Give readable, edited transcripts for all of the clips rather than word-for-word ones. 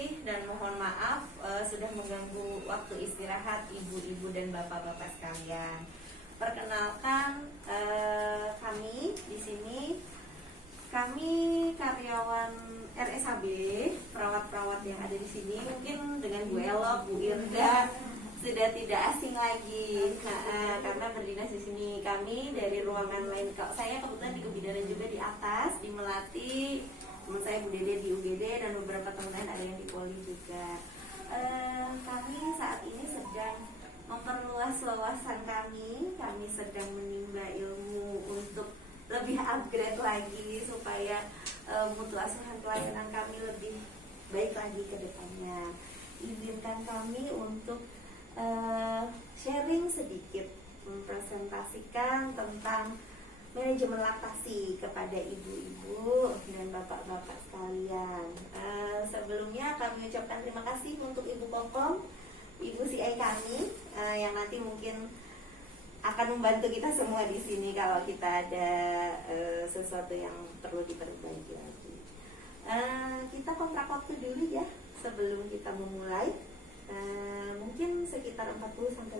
kasih dan mohon maaf sudah mengganggu waktu istirahat ibu-ibu dan bapak-bapak sekalian. Perkenalkan, kami di sini, kami karyawan RSHB, perawat-perawat yang ada di sini mungkin dengan Bu Elok, Bu Irda sudah tidak asing lagi, karena berdinas di sini. Kami dari ruangan lain, saya kebetulan di kebidanan juga di atas, di Melati. Teman saya Bu Dede di UGD dan beberapa teman lain ada yang di Poli juga. Kami saat ini sedang memperluas wawasan kami sedang menimba ilmu untuk lebih upgrade lagi supaya mutu asuhan pelayanan kami lebih baik lagi ke depannya. Izinkan kami untuk sharing sedikit, mempresentasikan tentang manajemen laktasi kepada ibu-ibu dan bapak-bapak sekalian. Sebelumnya kami ucapkan terima kasih untuk Ibu Kokom, Ibu CI kami, yang nanti mungkin akan membantu kita semua di sini kalau kita ada sesuatu yang perlu diperbaiki lagi. Kita kontrak waktu dulu ya sebelum kita memulai, mungkin sekitar 40-50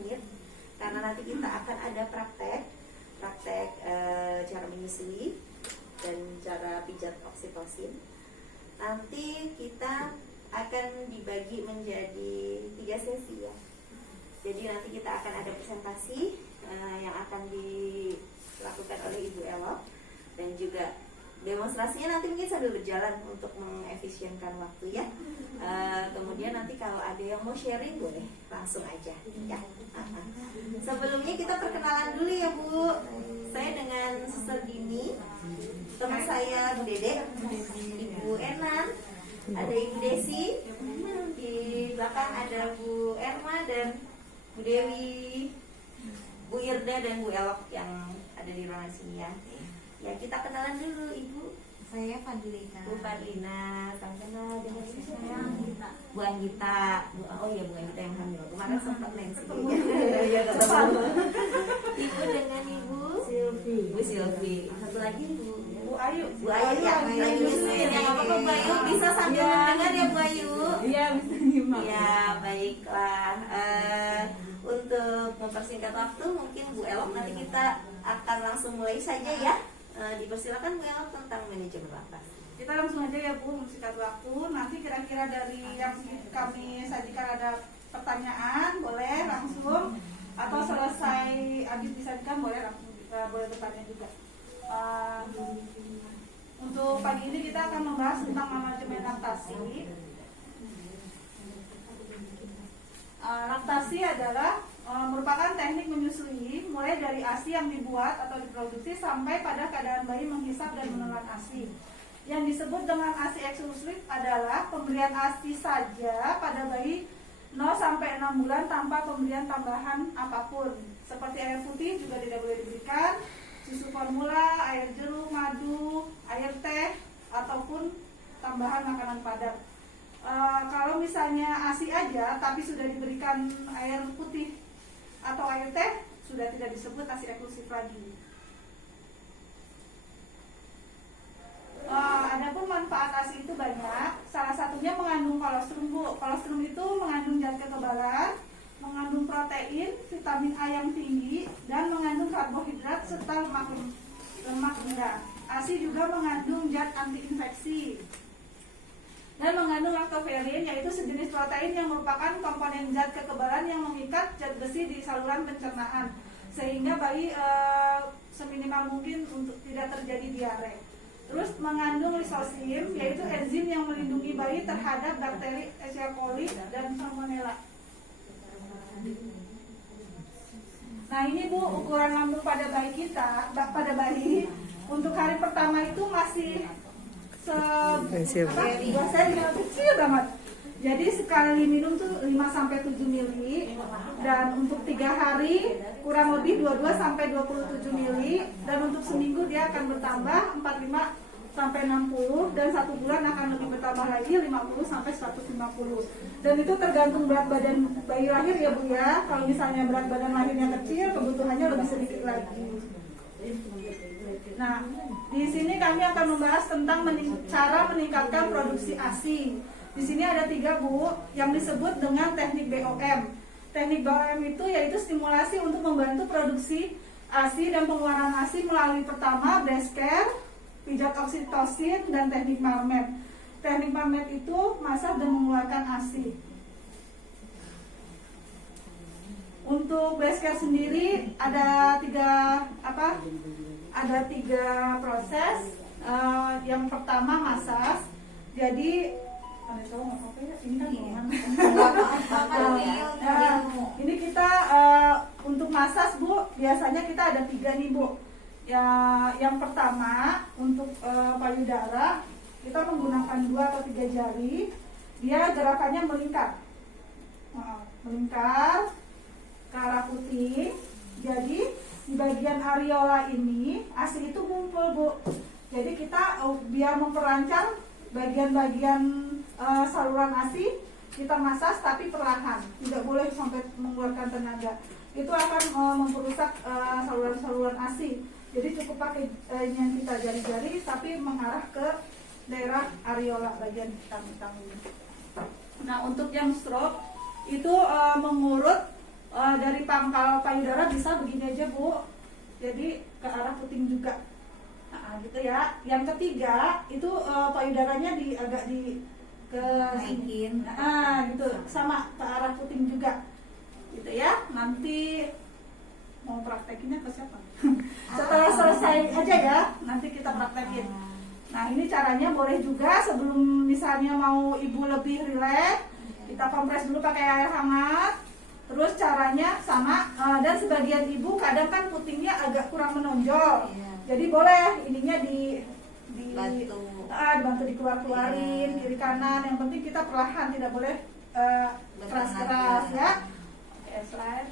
menit, karena nanti kita akan ada praktek cara menyusui dan cara pijat oksitosin. Nanti kita akan dibagi menjadi 3 sesi ya. Jadi nanti kita akan ada presentasi yang akan dilakukan oleh Ibu Elok, dan juga demonstrasinya nanti mungkin sambil berjalan untuk mengefisienkan waktu ya. Kemudian nanti kalau ada yang mau sharing boleh langsung aja ya. Sebelumnya kita perkenalan dulu ya Bu. Saya dengan Suster Dini, teman saya Bu Dede, Ibu Enan, ada Ibu Desi, di belakang ada Bu Erma dan Bu Dewi, Bu Irda dan Bu Elok yang ada di ruangan sini ya. Ya, kita kenalan dulu Ibu. Saya Fadlina. Bu Fadlina, salam kenal dengan saya Anggita. Bu Anggita. Oh iya, Bu Anggita yang hamil. Kemarin sempat mention. Iya, ketemu. Ibu dengan Ibu Silvi. Bu Silvi. Satu lagi Bu Ayu. Bu Ayu ya, lagi nyusuin ya. Apa-apa Bu Ayu bisa sambil mendengar ya Bu Ayu. Iya, bisa nyimak. Ya, baiklah. Untuk mempersingkat waktu, mungkin Bu Elok nanti kita akan langsung mulai saja ya. Dipersilakan Bu Elok tentang manajemen laktasi. Kita langsung aja ya Bu, sikat waktu. Nanti kira-kira dari yang kami sajikan ada pertanyaan, boleh langsung, atau selesai habis disajikan boleh langsung, boleh bertanya juga. Untuk pagi ini kita akan membahas tentang manajemen laktasi. Laktasi adalah merupakan teknik menyusui mulai dari ASI yang dibuat atau diproduksi sampai pada keadaan bayi menghisap dan menelan ASI. Yang disebut dengan ASI eksklusif adalah pemberian ASI saja pada bayi 0 sampai 6 bulan tanpa pemberian tambahan apapun. Seperti air putih juga tidak boleh diberikan, susu formula, air jeruk, madu, air teh, ataupun tambahan makanan padat. Kalau misalnya ASI aja tapi sudah diberikan air putih atau air teh, sudah tidak disebut ASI eksklusif lagi. Adapun manfaat ASI itu banyak. Salah satunya mengandung kolostrum Bu. Kolostrum itu mengandung zat kekebalan, mengandung protein, vitamin A yang tinggi, dan mengandung karbohidrat serta lemak rendah. ASI juga mengandung zat antiinfeksi dan mengandung lactoferrin, yaitu sejenis protein yang merupakan komponen zat kekebalan yang mengikat zat besi di saluran pencernaan, sehingga bayi seminimal mungkin untuk tidak terjadi diare. Terus mengandung lisosim, yaitu enzim yang melindungi bayi terhadap bakteri Escherichia coli dan Salmonella. Nah ini Bu, ukuran lambung pada bayi kita, pada bayi untuk hari pertama itu masih kecil banget. Jadi sekali minum tuh 5-7 mili, dan untuk 3 hari kurang lebih 22-27 mili, dan untuk seminggu dia akan bertambah 45-60, dan 1 bulan akan lebih bertambah lagi 50-150. Dan itu tergantung berat badan bayi lahir ya Bu ya. Kalau misalnya berat badan lahirnya kecil, kebutuhannya lebih sedikit lagi. Nah, di sini kami akan membahas tentang cara meningkatkan produksi ASI. Di sini ada 3 Bu, yang disebut dengan teknik BOM. Teknik BOM itu yaitu stimulasi untuk membantu produksi ASI dan pengeluaran ASI melalui pertama breast care, pijat oksitosin, dan teknik Marmet. Teknik Marmet itu massage dan mengeluarkan ASI. Untuk breast care sendiri ada 3 proses. Yang pertama massage. Jadi ada tahu nggak apa-apa ya? Ini kan ini kita untuk massage Bu, biasanya kita ada 3 nih Bu. Ya, yang pertama untuk payudara kita menggunakan 2 atau 3 jari. Dia gerakannya melingkar, melingkar ke arah puting. Jadi di bagian areola ini ASI itu ngumpul Bu. Jadi kita biar memperlancar bagian-bagian saluran ASI, kita massage tapi perlahan, tidak boleh sampai mengeluarkan tenaga. Itu akan memperusak saluran-saluran ASI. Jadi cukup pakai yang kita jari-jari tapi mengarah ke daerah areola bagian hitam-hitam ini. Nah, untuk yang stroke itu mengurut dari pangkal payudara bisa begini aja Bu. Jadi ke arah puting juga. Nah, gitu ya. Yang ketiga itu payudaranya agak ke naikin. Gitu, sama ke arah puting juga. Gitu ya. Nanti mau praktekinnya ke siapa? Setelah selesai aja ya, nanti kita praktekin. Nah, ini caranya boleh juga sebelum misalnya mau ibu lebih rileks, kita kompres dulu pakai air hangat. Terus caranya sama, dan sebagian ibu kadang kan putingnya agak kurang menonjol. Jadi boleh ininya dibantu dikeluarin kiri kanan. Yang penting kita perlahan, tidak boleh keras-keras ya. Oke, slide.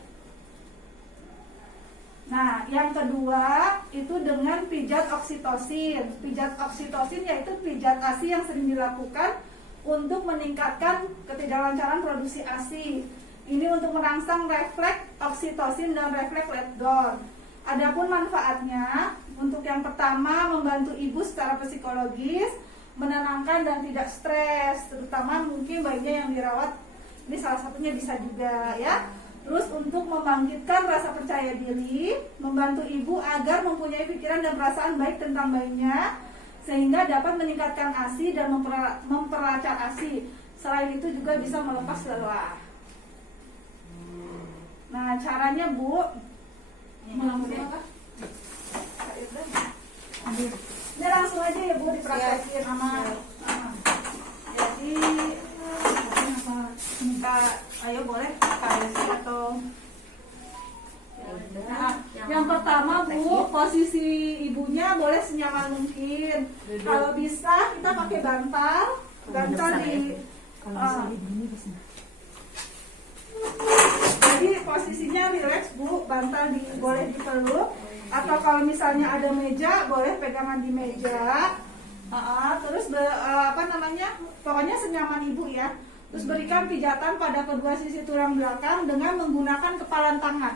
Nah, yang kedua itu dengan pijat oksitosin. Pijat oksitosin yaitu pijat ASI yang sering dilakukan untuk meningkatkan ketidaklancaran produksi ASI. Ini untuk merangsang refleks oksitosin dan refleks letdown. Adapun manfaatnya, untuk yang pertama membantu ibu secara psikologis, menenangkan dan tidak stres, terutama mungkin bayinya yang dirawat. Ini salah satunya bisa juga ya. Terus untuk membangkitkan rasa percaya diri, membantu ibu agar mempunyai pikiran dan perasaan baik tentang bayinya, sehingga dapat meningkatkan ASI dan memperlancar ASI. Selain itu juga bisa melepas lelah. Nah, caranya Bu, ini langsung aja ya Bu dipraktekin sama. Jadi minta, ayo boleh KBC atau yang pertama Bu, posisi ibunya boleh senyaman mungkin. Kalau bisa kita pakai bantal di jadi posisinya rileks Bu, bantal boleh dipeluk, atau kalau misalnya ada meja boleh pegangan di meja. Terus pokoknya senyaman ibu ya. Terus berikan pijatan pada kedua sisi tulang belakang dengan menggunakan kepalan tangan.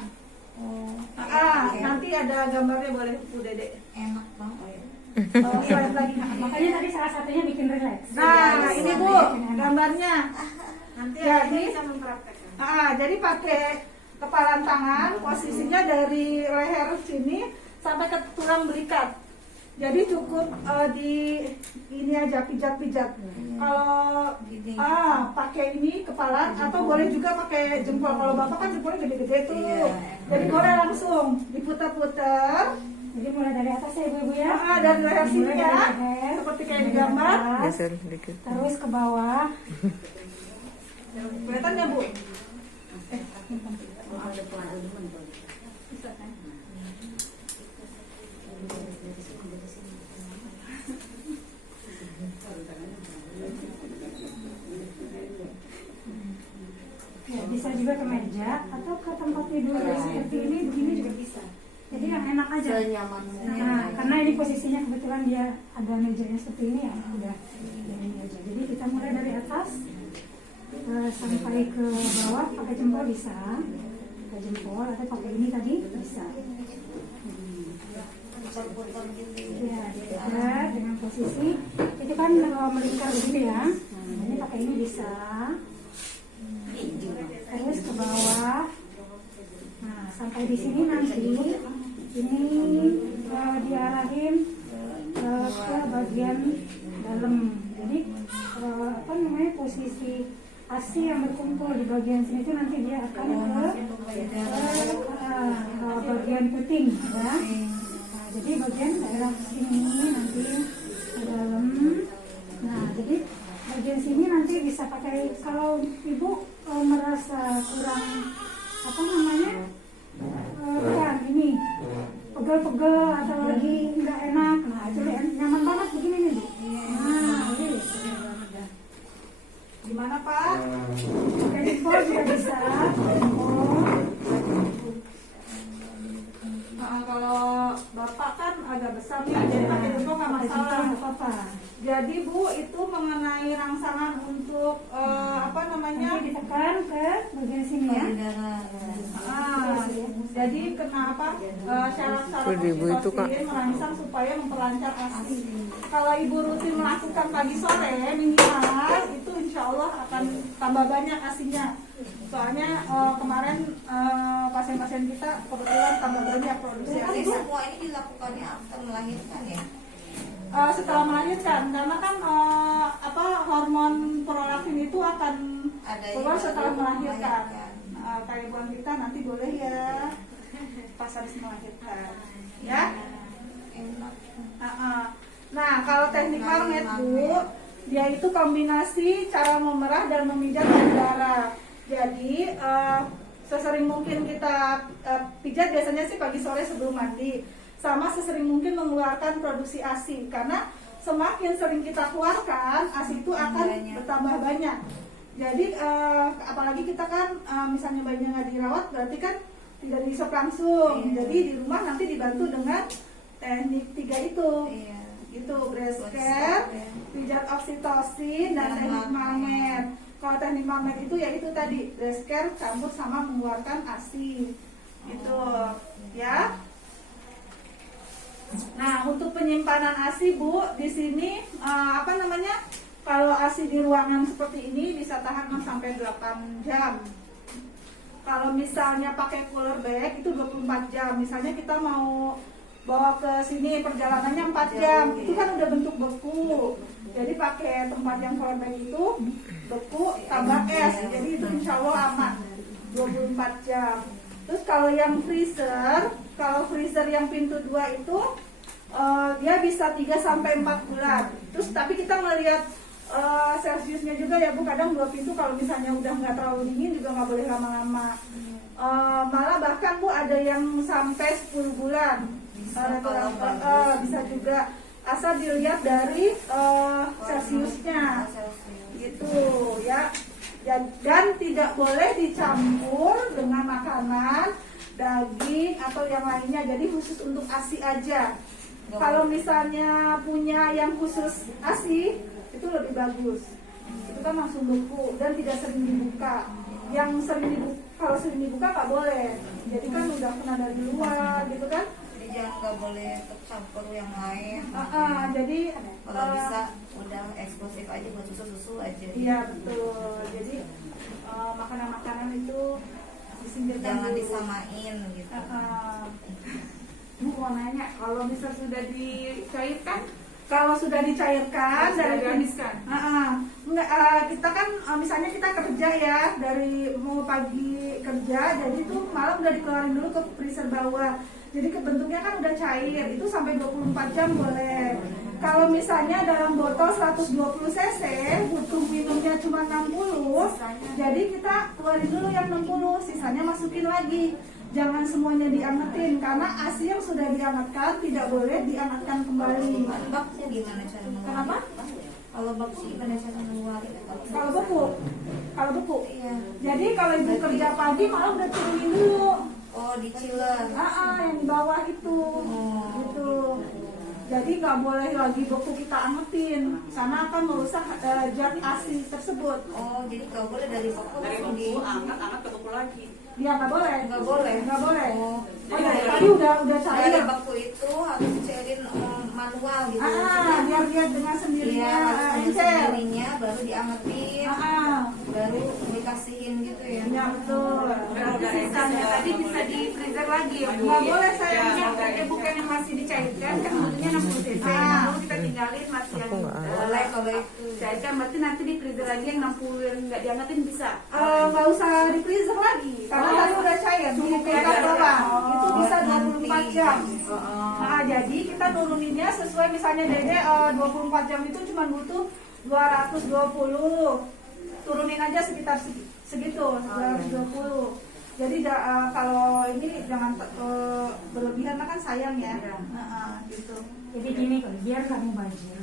Nanti ada gambarnya, boleh Bu Dede. Enak banget. Slide lagi. Makanya tadi salah satunya bikin rileks. Nah, ini Bu gambarnya. Nanti Jadi bisa mempraktekkan. Jadi pakai kepalan tangan, posisinya dari leher sini sampai ke tulang belikat. Jadi cukup di ini aja pijat-pijat. Kalau pakai ini kepala atau boleh juga pakai jempol. Kalau bapak kan jempolnya gede-gede tuh. Jadi boleh langsung diputar-putar. Jadi mulai dari atas ya ibu-ibu ya. Dari leher sini ya, seperti kayak di gambar. Terus ke bawah. Kelihatan nggak Bu? Ya, bisa juga ke meja atau ke tempat tidur seperti ini, begini juga bisa. Jadi yang enak aja. Senyaman mungkin. Karena ini posisinya kebetulan dia ada mejanya seperti ini ya, udah ini aja. Jadi kita mulai dari atas sampai ke bawah, pakai jempol bisa, pakai jempol atau pakai ini tadi bisa. Ya, diputar dengan posisi itu kan melingkar begitu ya. Ini pakai ini bisa. Terus ke bawah. Nah, sampai di sini nanti ini diarahin ke bagian dalam. Jadi apa namanya, posisi ASI yang berkumpul di bagian sini itu nanti dia akan ke bagian puting ya. Nah, jadi bagian daerah sini nanti ke dalam. Nah, jadi bagian sini nanti bisa pakai, kalau ibu merasa kurang apa namanya, kurang ini pegel-pegel atau lagi nggak enak, nah itu nyaman banget begini nih Bu. Nah, ini Gimana Pak? pakai jempol juga bisa. Jempol. Nah, kalau Bapak kan agak besar nih, jadi pakai jempol nggak masalah. Nggak apa-apa. Jadi Bu, itu mengenai rangsangan untuk apa namanya? Nanti ditekan ke bagian sini ya. Jadi kenapa syarat-syarat oksitosin merangsang supaya memperlancar ASI. Kalau Ibu rutin melakukan pagi sore minimal, itu insya Allah akan tambah banyak ASInya. Soalnya kemarin pasien-pasien kita kebetulan tambah banyak produksi ASI. Semua ini dilakukannya after melahirkan ya? Setelah melahirkan, karena kan apa, hormon prolaktin itu akan keluar setelah melahirkan. Kayak buan kita nanti boleh ya pas habis melahirkan ya. Nah, kalau teknik magnet Bu, dia itu kombinasi cara memerah dan memijat payudara. Jadi sesering mungkin kita pijat, biasanya sih pagi sore sebelum mandi, sama sesering mungkin mengeluarkan produksi ASI, karena semakin sering kita keluarkan, ASI itu akan bertambah banyak. Jadi apalagi kita kan misalnya bayinya nggak dirawat, berarti kan tidak dihisap langsung. Jadi di rumah nanti dibantu dengan teknik 3 itu. Itu breast care, pijat oksitosin, dan teknik magnet. Kalau teknik magnet itu ya itu tadi, breast care campur sama mengeluarkan ASI. Gitu ya. Nah, untuk penyimpanan ASI Bu, di sini apa namanya? Kalau ASI di ruangan seperti ini bisa tahan 6 sampai 8 jam. Kalau misalnya pakai cooler bag itu 24 jam. Misalnya kita mau bawa ke sini perjalanannya 4 jam, itu kan udah bentuk beku. Jadi pakai tempat yang cooler bag itu beku tambah es. Jadi itu insya Allah aman 24 jam. Terus kalau yang freezer, kalau freezer yang pintu 2 itu dia bisa 3 sampai 4 bulan. Terus tapi kita melihat Celsiusnya juga ya Bu, kadang 2 pintu kalau misalnya udah nggak terlalu dingin juga nggak boleh lama-lama. Malah bahkan Bu ada yang sampai 10 bulan. Bisa juga, asal dilihat dari Celsiusnya gitu ya. Dan tidak boleh dicampur dengan makanan, daging atau yang lainnya. Jadi khusus untuk ASI aja. Kalau misalnya punya yang khusus ASI, itu lebih bagus. Itu kan langsung beku dan tidak sering dibuka. Yang sering dibuka, kalau sering dibuka nggak boleh. Jadi kan udah kena dari luar gitu kan. Jadi jangan, nggak boleh tercampur yang lain. Jadi Kalau bisa udah eksklusif aja buat susu aja. Iya betul. Jadi makanan-makanan itu disingkirkan Jangan dulu. disamain gitu. Bu mau nanya, kalau misal sudah dicairkan, kalau sudah dicairkan dari dihabiskan. Kita kan misalnya kita kerja ya, dari mau pagi kerja, jadi tuh malam udah dikeluarin dulu ke freezer bawah. Jadi kebentuknya kan udah cair, itu sampai 24 jam boleh. Kalau misalnya dalam botol 120 cc, butuh minumnya cuma 60, jadi kita keluarin dulu yang 60, sisanya masukin lagi. Jangan semuanya diangetin, karena ASI yang sudah diangetkan tidak boleh diangetkan kembali. Baknya gimana cara mengeluarin? Kenapa? Kalau bak sih gimana cara mengeluarin? Kalau beku, Iya. jadi kalau ibu kerja pagi malah udah turunin dulu. Oh, di chiller. Yang di bawah itu, gitu. Jadi nggak boleh lagi beku kita angetin, sana akan merusak zat ASI tersebut. Oh, jadi nggak boleh dari beku Dari langsung di. beku angkat ke beku lagi. Dia nggak boleh. Nggak boleh. Nggak boleh. Oh, Dari tadi udah cair. dari beku itu harus dicairin manual gitu. Biar lihat dengan sendirinya. Iya, harus encer. sendirinya baru diangetin, baru dikasihin gitu ya. Ya betul. Sisanya tadi bisa di freezer lagi ya Bu? Nggak boleh saya. Bukan yang masih dicairkan kan butuhnya 60 cc. Lalu kita tinggalin masih yang Boleh kalau itu. cairkan, berarti nanti di freezer lagi yang 60 yang nggak diangetin bisa. Nggak usah di freezer lagi karena tadi udah cair di kulkas doang. Itu bisa 24 jam. Nah, jadi kita nuruninnya sesuai misalnya Dede 24 jam itu cuma butuh 220. Turunin aja sekitar segitu 220. Jadi kalau ini jangan berlebihan lah kan sayang ya. Gitu. Jadi gini kok, biar nggak mubazir.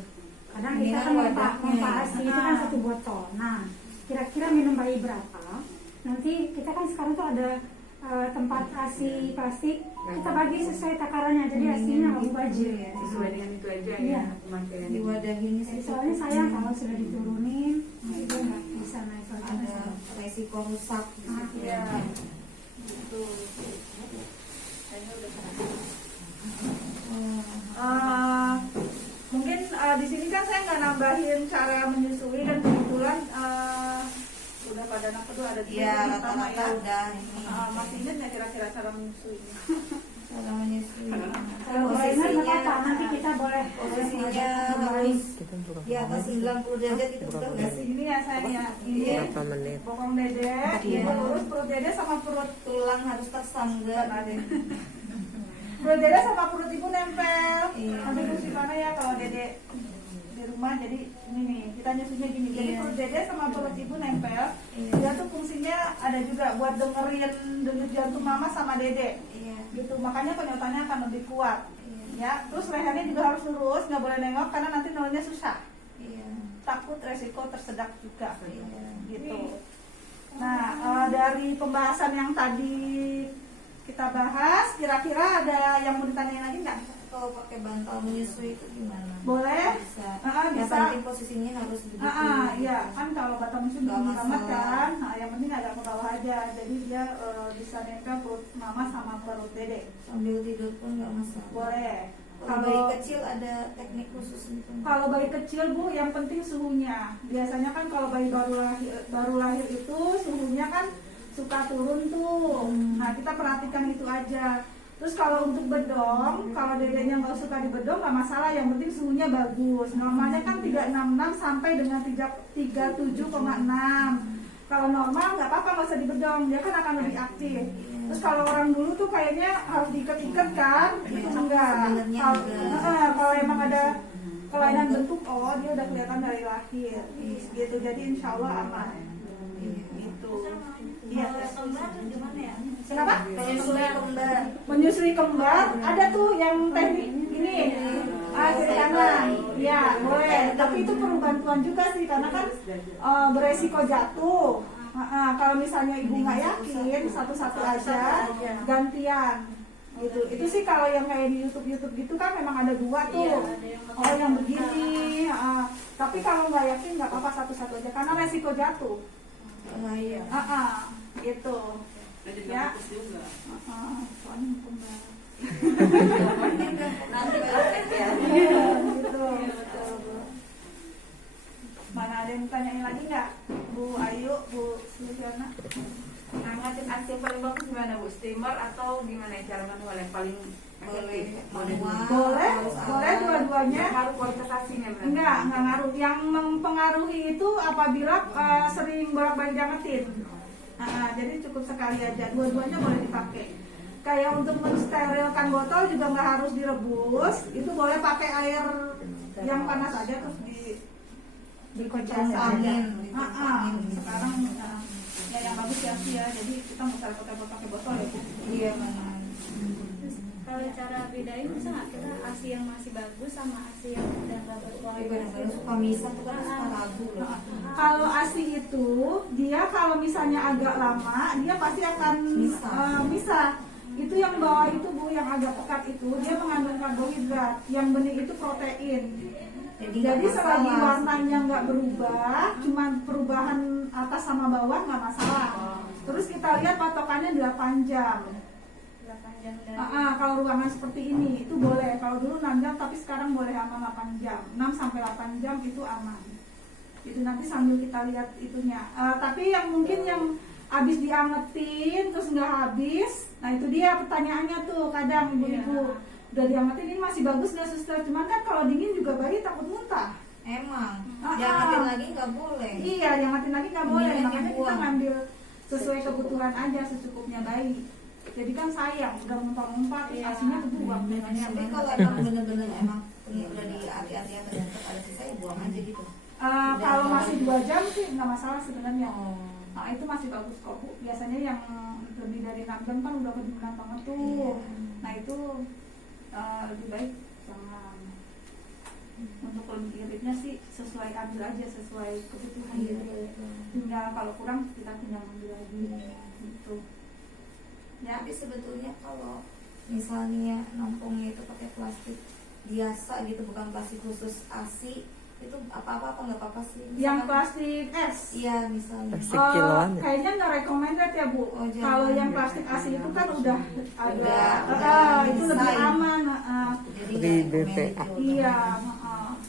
Kadang Ini kita kan kan wadahnya. mempa ASI itu kan 1 botol. Nah, kira-kira minum bayi berapa? Nanti kita kan sekarang tuh ada tempat ASI plastik, kita bagi sesuai takarannya. Jadi ASI-nya nggak mubazir ya. Sesuai dengan itu aja Iya. ya pemakaian. Diwadahinnya Jadi sih. soalnya sayang kalau sudah diturunin, nah itu nggak bisa naik lagi. Ada resiko rusak. Iya. Gitu. Mungkin di sini kan saya nggak nambahin cara menyusui dan kebetulan udah pada anak kedua ada tiga Iya, yang pertama rata-rata ya. udah ini. Masih ingat nggak kira-kira cara menyusuinya? Cara menyusui. Kalau lainnya nggak apa-apa, nanti kita boleh Posisinya harus di atas 90 derajat itu udah nggak sih? Ini ya saya ya, ini bokong dede, Iya. terus perut dede sama perut Tulang harus tersangga. perut dede sama perut ibu nempel. Iya. Nanti terus gimana ya kalau dede di rumah, jadi ini nih kita nyusunya gini. Jadi Iya. perut dede sama perut ibu nempel. Iya. Dia tuh fungsinya ada juga buat dengerin denyut jantung mama sama dede. Iya. Gitu, makanya penyotannya akan lebih kuat. Iya. Ya, terus lehernya juga harus lurus, nggak boleh nengok karena nanti nolnya susah. Iya. Takut resiko tersedak juga. Iya. Gitu. Nah, dari pembahasan yang tadi kita bahas, kira-kira ada yang mau ditanyain lagi nggak? Kalau pakai bantal menyusui itu gimana? Boleh? Bisa. Bisa. Yang penting posisinya harus begitu. Iya, kan kalau batang musuh Nggak belum amat masalah. kan. Nah, yang penting agak ke bawah aja. Jadi dia bisa nempel perut mama sama perut dede. Sambil tidur pun nggak masalah. Boleh. Kalau bayi kecil ada teknik khusus gitu. Kalau bayi kecil Bu, yang penting suhunya. Biasanya kan kalau bayi baru lahir itu suhunya kan suka turun tuh. Nah, kita perhatikan itu aja. Terus kalau untuk bedong, kalau dedenya nggak suka di bedong nggak masalah, yang penting suhunya bagus. Normalnya kan 366 sampai dengan 37,6. Kalau normal nggak apa-apa, nggak usah dibedong, dia kan akan lebih aktif. Terus kalau orang dulu tuh kayaknya harus diikat-ikat kan, itu enggak. Sebenarnya enggak. Kalau emang ada kelainan bentuk, oh dia udah kelihatan dari lahir, gitu. Jadi insya Allah aman. Gitu. Iya. Kenapa? Menyusui kembar. Menyusui kembar ada tuh yang teknik ini kiri kanan, ya boleh. Tapi itu perlu bantuan juga sih karena kan beresiko jatuh. Kalau misalnya ibu nggak yakin, satu-satu aja, gantian. Gitu. Itu sih kalau yang kayak di YouTube gitu kan memang ada dua tuh. Oh yang begini. Tapi kalau nggak yakin nggak apa-apa, satu-satu aja karena resiko jatuh. Bahaya. Gitu. Ya. Soalnya kembar. Nanti perfect ya. Iya, gitu. Mana ada yang tanyain lagi nggak? Bu Ayu, Bu Suliana? Hangatin ASI yang paling bagus gimana Bu? Steamer atau gimana cara manual yang paling Boleh. Boleh, boleh dua-duanya. Ngaruh kualitas ASInya berarti? Enggak ngaruh. Yang mempengaruhi itu apabila sering bolak-balik diangetin. Jadi cukup sekali aja. Dua-duanya boleh dipakai. Kayak untuk mensterilkan botol juga nggak harus direbus. Itu boleh pakai air yang panas aja terus dikocok Angin. Sekarang ya yang bagus ya sih ya. Jadi kita nggak usah pakai botol ya Bu. Iya benar. Kalau cara bedain bisa nggak kita ASI yang masih bagus sama ASI yang udah nggak berkualitas? Kadang-kadang suka misah tuh kan suka ragu loh. Kalau ASI itu dia kalau misalnya agak lama dia pasti akan misah. Itu yang bawah itu Bu, yang agak pekat itu dia mengandung karbohidrat, yang bening itu protein. Jadi selagi warnanya nggak berubah, cuma perubahan atas sama bawah nggak masalah. Terus kita lihat patokannya 8 jam. 8 jam dan Kalau ruangan seperti ini itu boleh. Kalau dulu 6 jam tapi sekarang boleh aman 8 jam. 6 sampai 8 jam itu aman. Itu nanti sambil kita lihat itunya. Tapi yang mungkin yang habis diangetin terus nggak habis, nah itu dia pertanyaannya tuh kadang ibu-ibu. Udah diangetin ini masih bagus nggak suster? Cuman kan kalau dingin juga bayi takut muntah. Emang, Ah, diangetin ah. lagi nggak boleh. Iya, diangetin lagi nggak boleh. Mendingan Makanya kita dibuang. ngambil sesuai kebutuhan aja secukupnya bayi. Jadi kan sayang, udah mumpah-mumpah terus Iya. asinya kebuang. Tapi kalau emang bener-bener emang ini udah di hati-hati atau tetap ada sisa ya buang aja gitu. Kalau masih 2 jam sih nggak masalah sebenarnya. Oh. Nah itu masih bagus kok Bu. Biasanya yang lebih dari 6 jam kan udah kedinginan banget tuh. Iya. Nah itu lebih baik jangan. Untuk lebih iritnya sih sesuai ambil aja sesuai kebutuhan Iya. diri. Tinggal kalau kurang kita tinggal ambil lagi gitu. Ya. Tapi sebetulnya kalau misalnya nampungnya itu pakai plastik biasa gitu, bukan plastik khusus ASI, itu apa-apa nggak apa-apa sih? Yang Misalkan- plastik es. Iya misalnya. Plastik kiloan ya? Kayaknya nggak recommended ya Bu. Oh, jangan. Kalau yang plastik ASI itu kan udah ada, itu desain. lebih aman. Jadi Di nggak BPA. recommended juga. Iya.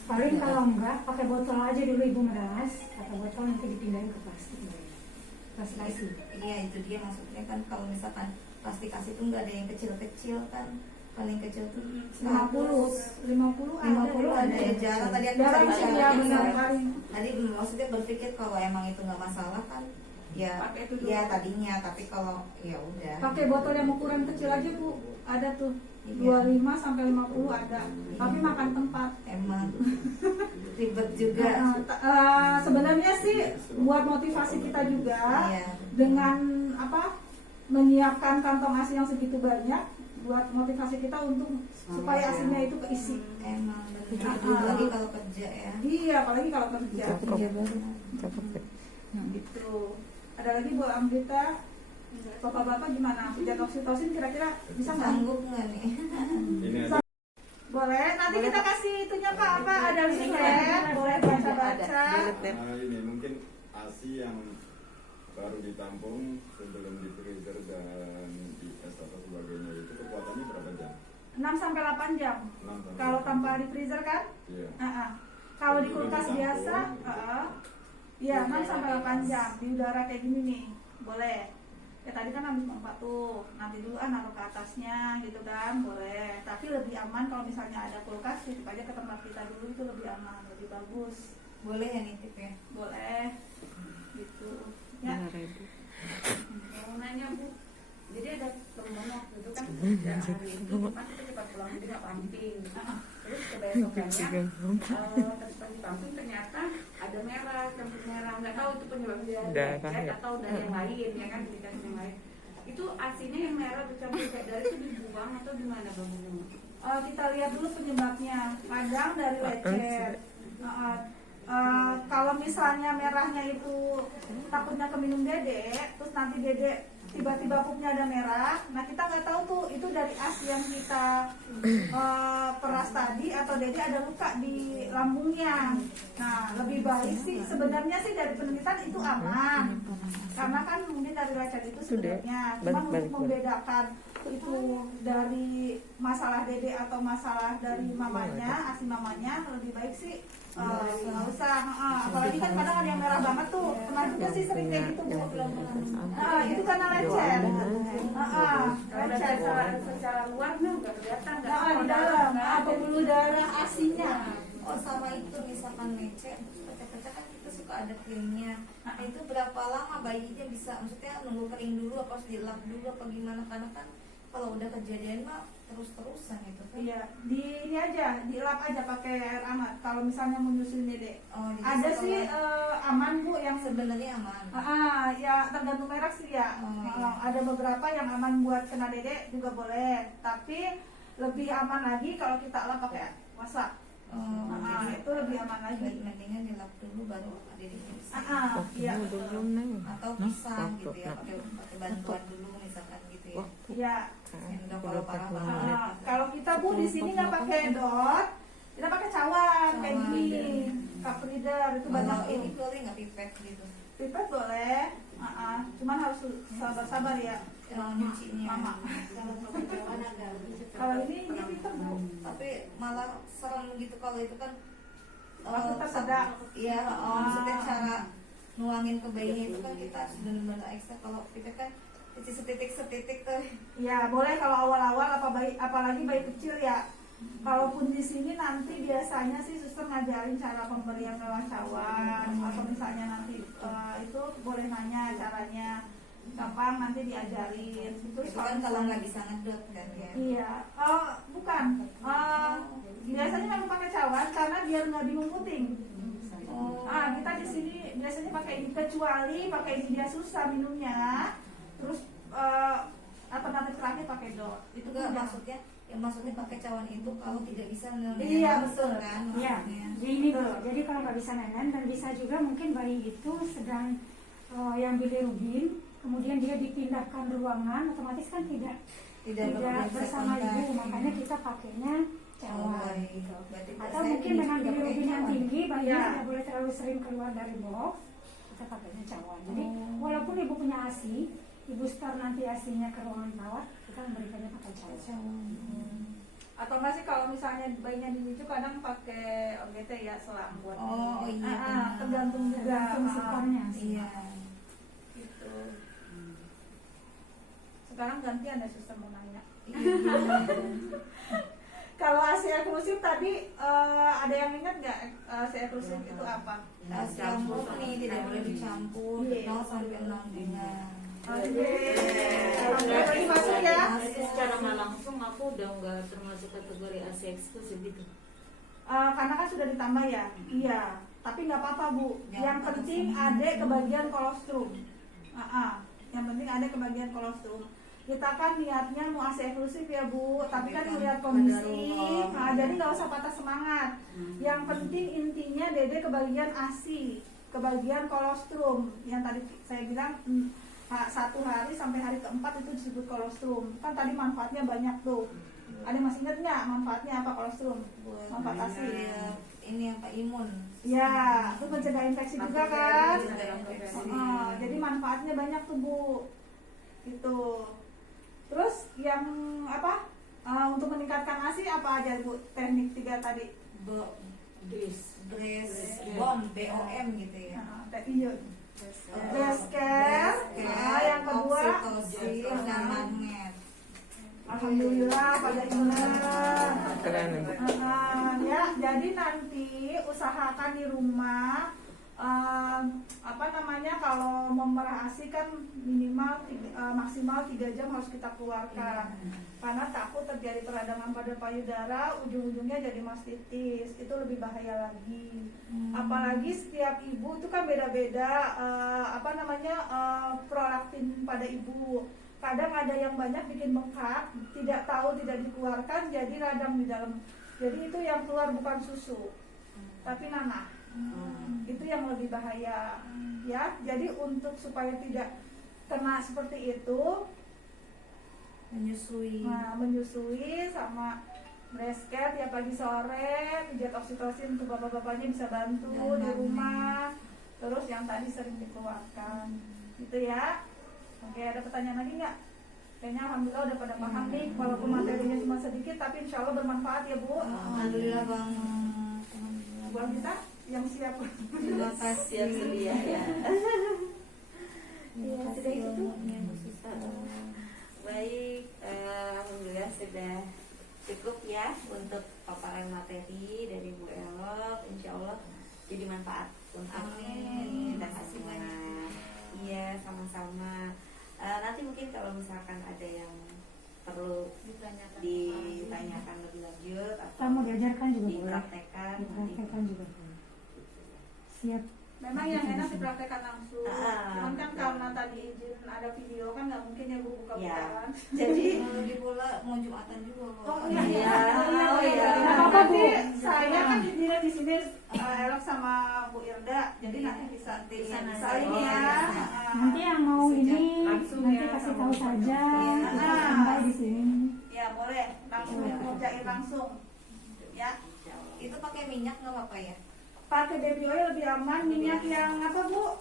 Paling kalau enggak pakai botol aja dulu ibu meras, pakai botol nanti dipindahin ke plastik. Plastik ASI. Iya itu dia maksudnya kan kalau misalkan plastik ASI itu nggak ada yang kecil-kecil kan, paling kecil tuh 50 ada ya jarang tadi aku Jarang baca sih ya lagi, benar saya- paling. tadi maksudnya berpikir kalau emang itu nggak masalah kan ya Pakai itu dulu. ya tadinya, tapi kalau ya udah Pakai botol yang ukuran kecil aja Bu. Ada tuh. Iya. 25 sampai 50 ada. Tapi makan tempat. emang ribet juga. Sebenarnya sih buat motivasi kita juga Iya. dengan menyiapkan kantong ASI yang segitu banyak buat motivasi kita untuk supaya ASINya itu keisi. Emang benar. Ah. Lagi kalau kerja ya. Iya, apalagi kalau kerja. Kerja baru. Cakep ya. Gitu. Ada lagi Bu Amrita? Bapak-bapak gimana? Hujan oksitosin kira-kira bisa nggak? Sanggup nggak nih? Ini ada Boleh. Nanti kita kasih itunya Pak apa? Ada leaflet. Boleh baca-baca. nah, ini mungkin ASI yang baru ditampung sebelum di freezer dan di es atau sebagainya itu kekuatannya berapa jam? 6 sampai 8 jam. 6 sampai Kalau 8 tanpa jam. di freezer kan? Iya. Kalau di Sebelum kulkas ditampung, biasa, gitu. iya 6 sampai 8 jam di udara kayak gini nih, boleh. Ya tadi kan habis pompa tuh, nanti dulu naruh ke atasnya gitu kan, boleh. Tapi lebih aman kalau misalnya ada kulkas, titip aja ke tempat kita dulu itu lebih aman, lebih bagus. Boleh ya nitip ya? Boleh, gitu. Ya. Benar, Ibu. Mau nanya Bu, jadi ada temen waktu itu kan kerja hari itu cuma kita cepat pulang jadi nggak pumping. Terus kebesokannya pas pumping ternyata ada merah, campur merah, nggak tahu itu penyebabnya Darah dari ya? atau dari yang lain ya kan dikasih yang lain. Itu asinya yang merah bercampur kayak dari itu dibuang atau gimana Bang Bu? Kita lihat dulu penyebabnya. Kadang dari lecet. Kalau misalnya merahnya itu takutnya keminum dedek, terus nanti dedek tiba-tiba pupnya ada merah, nah kita nggak tahu tuh itu dari ASI yang kita peras tadi atau dedek ada luka di lambungnya. Nah lebih baik sih sebenarnya sih dari penelitian itu aman, karena kan mungkin dari lecet itu sebenarnya, cuma untuk membedakan itu dari masalah dedek atau masalah dari mamanya, ASI mamanya, lebih baik sih nggak usah. Apalagi kan kadang ada yang merah banget tuh, pernah juga sih sering kayak gitu Bu. Itu karena lecet. Kalau Lecet. secara luar nih nggak kelihatan nggak Nah, di dalam pembuluh darah ASINya. Oh sama itu misalkan lecet terus pecah-pecah kan kita suka ada krimnya. Nah itu berapa lama bayinya bisa, maksudnya nunggu kering dulu apa harus dilap dulu apa gimana, karena kan kalau udah kejadian mah terus-terusan itu kan. Iya, di ini aja, dilap aja pakai air hangat. Kalau misalnya mau nyusuin dedek. Oh, jadi Ada setelah- sih aman Bu yang sebenarnya aman. ya tergantung merek sih ya. Oh, iya. Ada beberapa yang aman buat kena dedek juga boleh. Tapi lebih aman lagi kalau kita lap pakai masak. Oh, jadi Itu lebih aman lagi. mendingan dilap dulu baru ada di bisa. Iya. Belum nih. Atau pisang gitu ya, pakai bantuan dulu misalkan gitu ya. Iya. Enggak kalau parah banget. Kalau kita Bu di sini nggak pakai dot, kita pakai cawan kayak Cawan. gini. Cup reader itu banyak Kalau tuh. ini boleh nggak pipet gitu? Pipet boleh, cuman harus sabar-sabar ya. Nyucinya. Mama. Kalau ini pinter Bu. Tapi malah serem gitu kalau itu kan Waktu tersedak. Iya, maksudnya cara nuangin ke bayinya itu kan kita harus benar-benar ekstra. Kalau kita kan setitik tuh. Ya boleh kalau awal-awal apalagi bayi kecil ya. Kalaupun di sini nanti biasanya sih suster ngajarin cara pemberian lewat cawan atau misalnya nanti itu boleh nanya caranya gampang nanti diajarin. Terus Itu kan kalau nggak bisa ngedot kan ya. iya, bukan. Biasanya memang pakai cawan karena biar nggak bingung puting. Kita di sini biasanya pakai ini, kecuali pakai ini dia susah minumnya. Terus alternatif terakhir pakai dot. Itu Itu kan maksudnya pakai cawan itu kalau tidak bisa Iya, langsung betul. kan Iya, maksudnya. gini Bu. Jadi kalau nggak bisa nenen dan bisa juga mungkin bayi itu sedang yang bilirubin, kemudian dia dipindahkan ruangan, otomatis kan tidak bersama ibu, makanya kita pakainya cawan. Atau mungkin dengan bilirubin yang tinggi, bayi Ya. tidak boleh terlalu sering keluar dari box, kita pakainya cawan. Jadi walaupun ibu punya ASI, ibu store nanti ASI-nya ke ruangan rawat, kita memberikannya pakai cawan. atau nggak sih kalau misalnya bayinya dilucu kadang pakai OGT ya selang buat ini. Iya. Tergantung juga Tergantung sukarnya. Iya. gitu. Sekarang gantian ya suster mau nanya. Kalau ASI eksklusif tadi ada yang ingat nggak ASI eksklusif itu apa? Campur nih tidak boleh dicampur Iya. 0 sampai 6 bulan. Oke. Berarti masuk ya. Secara nggak langsung aku udah nggak termasuk kategori ASI eksklusif gitu. Karena kan sudah ditambah ya. Iya. Tapi nggak apa-apa Bu. Yang penting ada kebagian kolostrum. Yang penting ada kebagian kolostrum. Kita kan niatnya mau ASI eksklusif ya Bu, tapi kan melihat kondisi, jadi nggak usah patah semangat. Yang penting intinya Dede kebagian ASI, kebagian kolostrum. Yang tadi saya bilang 1 hari sampai hari keempat itu disebut kolostrum. Kan tadi manfaatnya banyak tuh. Ada masih ingat nggak manfaatnya apa kolostrum? Manfaat ASI. Ini apa imun? Ya, itu mencegah infeksi juga kan. Mencegah infeksi. Jadi manfaatnya banyak tuh Bu. Gitu. Terus yang apa? Untuk meningkatkan ASI apa aja Bu? Teknik 3 tadi. Breast bomb BOM gitu ya. Iya. Breast care. Yang kedua oksitosin dan magnet. Alhamdulillah pada ingat. Keren. Ya, jadi nanti usahakan di rumah kalau memerah ASI kan minimal maksimal 3 jam harus kita keluarkan. Karena takut terjadi peradangan pada payudara, ujung-ujungnya jadi mastitis. Itu lebih bahaya lagi. Apalagi setiap ibu itu kan beda-beda prolaktin pada ibu. Kadang ada yang banyak bikin bengkak, tidak tahu tidak dikeluarkan, jadi radang di dalam. Jadi itu yang keluar bukan susu, tapi nanah. Itu yang lebih bahaya, ya. Jadi untuk supaya tidak kena seperti itu, menyusui sama breast care tiap pagi sore, pijat oksitosin untuk bapak-bapaknya bisa bantu di rumah. Terus yang tadi sering dikeluarkan, gitu ya. Oke, ada pertanyaan lagi nggak? Kayaknya alhamdulillah udah pada paham nih, walaupun materinya cuma sedikit, tapi insya Allah bermanfaat ya Bu. Alhamdulillah Bang. Buat kita yang siap. Terima kasih. Siap sedia ya. Terima Sudah kasih itu. ilmunya, Bu Sista. Baik, alhamdulillah sudah cukup ya untuk paparan materi dari Bu Elok. Insya Allah jadi manfaat untuk Amin. kita semua. Iya, sama-sama. Nanti mungkin kalau misalkan ada yang perlu ditanyakan lebih lanjut atau Kamu diajarkan juga boleh. dipraktekkan, Dipraktekkan juga boleh. Siap. Memang yang enak dipraktekkan langsung. Ah, Cuman kan betul. karena tadi izin ada video kan nggak mungkin ya Bu buka-bukaan. Jadi Kalau di bola mau Jumatan juga Bu. Oh iya. Oh iya. Nggak apa-apa Bu. Bu. Saya kan izinnya di sini Elok sama Bu Irda. Jadi nanti bisa saling ya. Nanti yang mau ini Langsung nanti ya, kasih sama tahu Bu. saja. Iya. Kita sampai di sini. Ya boleh langsung ngerjain langsung. Ya. Itu pakai minyak nggak apa-apa ya? Pakai baby oil lebih aman. Minyak yang apa Bu?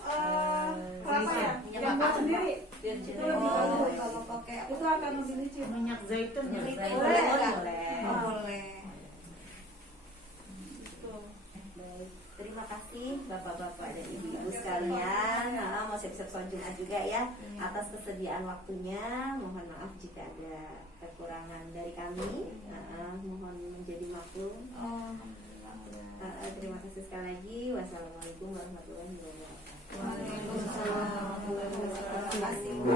Kelapa ya? Minyak Yang buat apa? sendiri. biar Itu jadi lebih bagus. Kalau pakai Itu akan lebih licin. minyak zaitun ya. Boleh, Boleh. boleh. Oh, boleh. Tuh. Baik. terima kasih bapak-bapak dan ibu-ibu sekalian. Nah, mau siap-siap sholat Jumat juga ya, atas kesediaan waktunya. Mohon maaf jika ada kekurangan dari kami. Mohon menjadi maklum. Terima kasih sekali lagi. Wassalamualaikum warahmatullahi wabarakatuh. Waalaikumsalam warahmatullahi wabarakatuh.